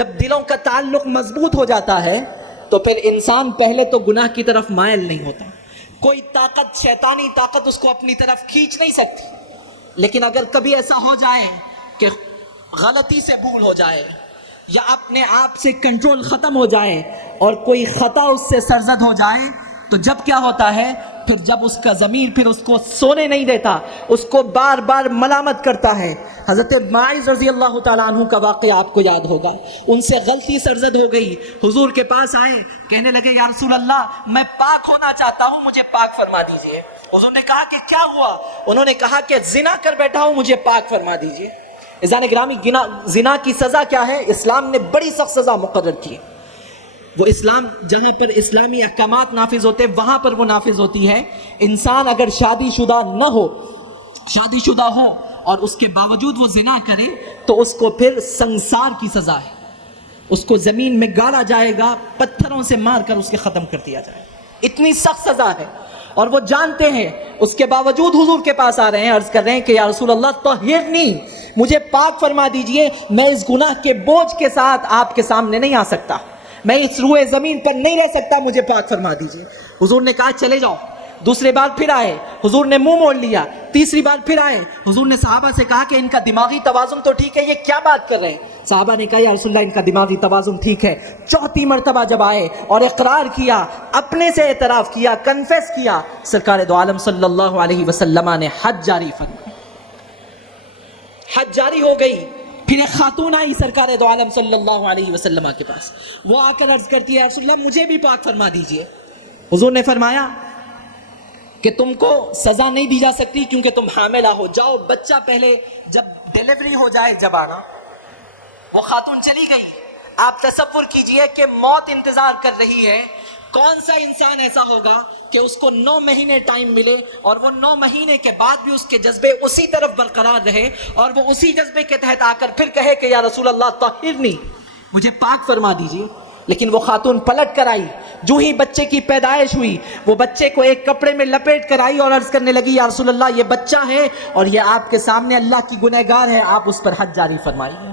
جب دلوں کا تعلق مضبوط ہو جاتا ہے تو پھر انسان پہلے تو گناہ کی طرف مائل نہیں ہوتا، کوئی طاقت، شیطانی طاقت اس کو اپنی طرف کھینچ نہیں سکتی۔ لیکن اگر کبھی ایسا ہو جائے کہ غلطی سے بھول ہو جائے یا اپنے آپ سے کنٹرول ختم ہو جائے اور کوئی خطا اس سے سرزد ہو جائے تو جب کیا ہوتا ہے، پھر جب اس کا ضمیر پھر اس کو سونے نہیں دیتا، اس کو بار بار ملامت کرتا ہے۔ حضرت معاذ رضی اللہ تعالیٰ عنہ کا واقعہ آپ کو یاد ہوگا، ان سے غلطی سرزد ہو گئی، حضور کے پاس آئے، کہنے لگے یا رسول اللہ میں پاک ہونا چاہتا ہوں، مجھے پاک فرما دیجئے۔ حضور نے کہا کہ کیا ہوا؟ انہوں نے کہا کہ زنا کر بیٹھا ہوں، مجھے پاک فرما دیجئے۔ عزیزان گرامی، زنا کی سزا کیا ہے؟ اسلام نے بڑی سخت سزا مقرر کی ہے۔ وہ اسلام جہاں پر اسلامی احکامات نافذ ہوتے وہاں پر وہ نافذ ہوتی ہے۔ انسان اگر شادی شدہ نہ ہو، شادی شدہ ہو اور اس کے باوجود وہ زنا کرے تو اس کو پھر سنسار کی سزا ہے، اس کو زمین میں گاڑا جائے گا، پتھروں سے مار کر اس کے ختم کر دیا جائے گا، اتنی سخت سزا ہے۔ اور وہ جانتے ہیں، اس کے باوجود حضور کے پاس آ رہے ہیں، عرض کر رہے ہیں کہ یا رسول اللہ طہرنی، مجھے پاک فرما دیجئے، میں اس گناہ کے بوجھ کے ساتھ آپ کے سامنے نہیں آ سکتا، میں اس روئے زمین پر نہیں رہ سکتا، مجھے پاک فرما دیجئے۔ حضور نے کہا چلے جاؤ۔ دوسری بار پھر آئے، حضور نے منہ موڑ لیا۔ تیسری بار پھر آئے، حضور نے صحابہ سے کہا کہ ان کا دماغی توازن تو ٹھیک ہے، یہ کیا بات کر رہے ہیں؟ صحابہ نے کہا یا رسول اللہ ان کا دماغی توازن ٹھیک ہے۔ چوتھی مرتبہ جب آئے اور اقرار کیا، اپنے سے اعتراف کیا، کنفیس کیا، سرکار دو عالم صلی اللہ علیہ وسلم نے حد جاری فرمایا، حد جاری ہو گئی۔ پھر ایک خاتون آئی سرکار دو عالم صلی اللہ علیہ وسلم کے پاس، وہ آ کر عرض کرتی ہے یا رسول اللہ مجھے بھی پاک فرما دیجئے۔ حضور نے فرمایا کہ تم کو سزا نہیں دی جا سکتی کیونکہ تم حاملہ ہو، جاؤ بچہ پہلے جب ڈیلیوری ہو جائے جب آنا۔ وہ خاتون چلی گئی۔ آپ تصور کیجئے کہ موت انتظار کر رہی ہے، کون سا انسان ایسا ہوگا کہ اس کو 9 مہینے ٹائم ملے اور وہ 9 مہینے کے بعد بھی اس کے جذبے اسی طرف برقرار رہے اور وہ اسی جذبے کے تحت آ کر پھر کہے کہ یا رسول اللہ طہرنی، مجھے پاک فرما دیجئے۔ لیکن وہ خاتون پلٹ کر آئی، جو ہی بچے کی پیدائش ہوئی وہ بچے کو ایک کپڑے میں لپیٹ کر آئی اور عرض کرنے لگی یا رسول اللہ یہ بچہ ہے اور یہ آپ کے سامنے اللہ کی گنہگار ہے، آپ اس پر حد جاری فرمائیے۔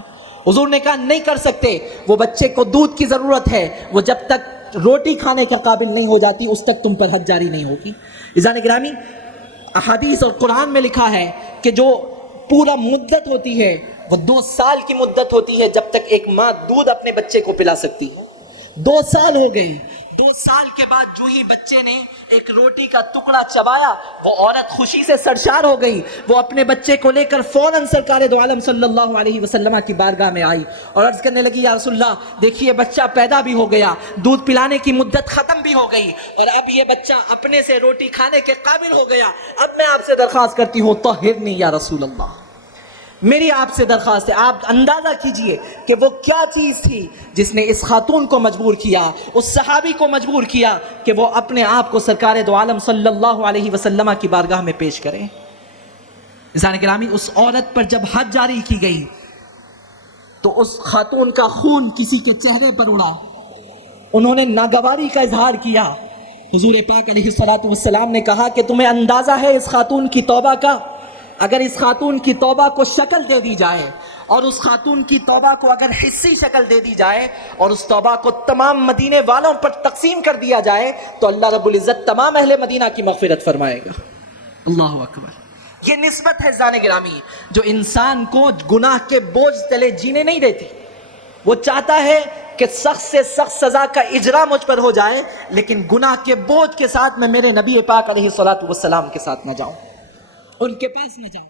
حضور نے کہا نہیں کر سکتے، وہ بچے کو دودھ کی ضرورت ہے، وہ جب تک روٹی کھانے کے قابل نہیں ہو جاتی اس تک تم پر حد جاری نہیں ہوگی۔ عزیزان گرامی، احادیث اور قرآن میں لکھا ہے کہ جو پورا مدت ہوتی ہے وہ 2 سال کی مدت ہوتی ہے جب تک ایک ماں دودھ اپنے بچے کو پلا سکتی ہے۔ 2 سال ہو گئے، 2 سال کے بعد جو ہی بچے نے ایک روٹی کا ٹکڑا چبایا وہ عورت خوشی سے سرشار ہو گئی، وہ اپنے بچے کو لے کر فوراً سرکار دو عالم صلی اللہ علیہ وسلم کی بارگاہ میں آئی اور عرض کرنے لگی یا رسول اللہ دیکھیے بچہ پیدا بھی ہو گیا، دودھ پلانے کی مدت ختم بھی ہو گئی اور اب یہ بچہ اپنے سے روٹی کھانے کے قابل ہو گیا، اب میں آپ سے درخواست کرتی ہوں طہرنی یا رسول اللہ، میری آپ سے درخواست ہے۔ آپ اندازہ کیجئے کہ وہ کیا چیز تھی جس نے اس خاتون کو مجبور کیا، اس صحابی کو مجبور کیا کہ وہ اپنے آپ کو سرکار دو عالم صلی اللہ علیہ وسلم کی بارگاہ میں پیش کریں۔ عزیزان گرامی، اس عورت پر جب حد جاری کی گئی تو اس خاتون کا خون کسی کے چہرے پر اڑا، انہوں نے ناگواری کا اظہار کیا۔ حضور پاک علیہ السلام نے کہا کہ تمہیں اندازہ ہے اس خاتون کی توبہ کا؟ اگر اس خاتون کی توبہ کو شکل دے دی جائے اور اس خاتون کی توبہ کو اگر حصی شکل دے دی جائے اور اس توبہ کو تمام مدینے والوں پر تقسیم کر دیا جائے تو اللہ رب العزت تمام اہل مدینہ کی مغفرت فرمائے گا۔ اللہ اکبر۔ یہ نسبت ہے عزیزان گرامی جو انسان کو گناہ کے بوجھ تلے جینے نہیں دیتی۔ وہ چاہتا ہے کہ سخت سے سخت سزا کا اجرا مجھ پر ہو جائے لیکن گناہ کے بوجھ کے ساتھ میں میرے نبی پاک علیہ الصلوۃ والسلام کے ساتھ نہ جاؤں، ان کے پاس نہ جاؤں۔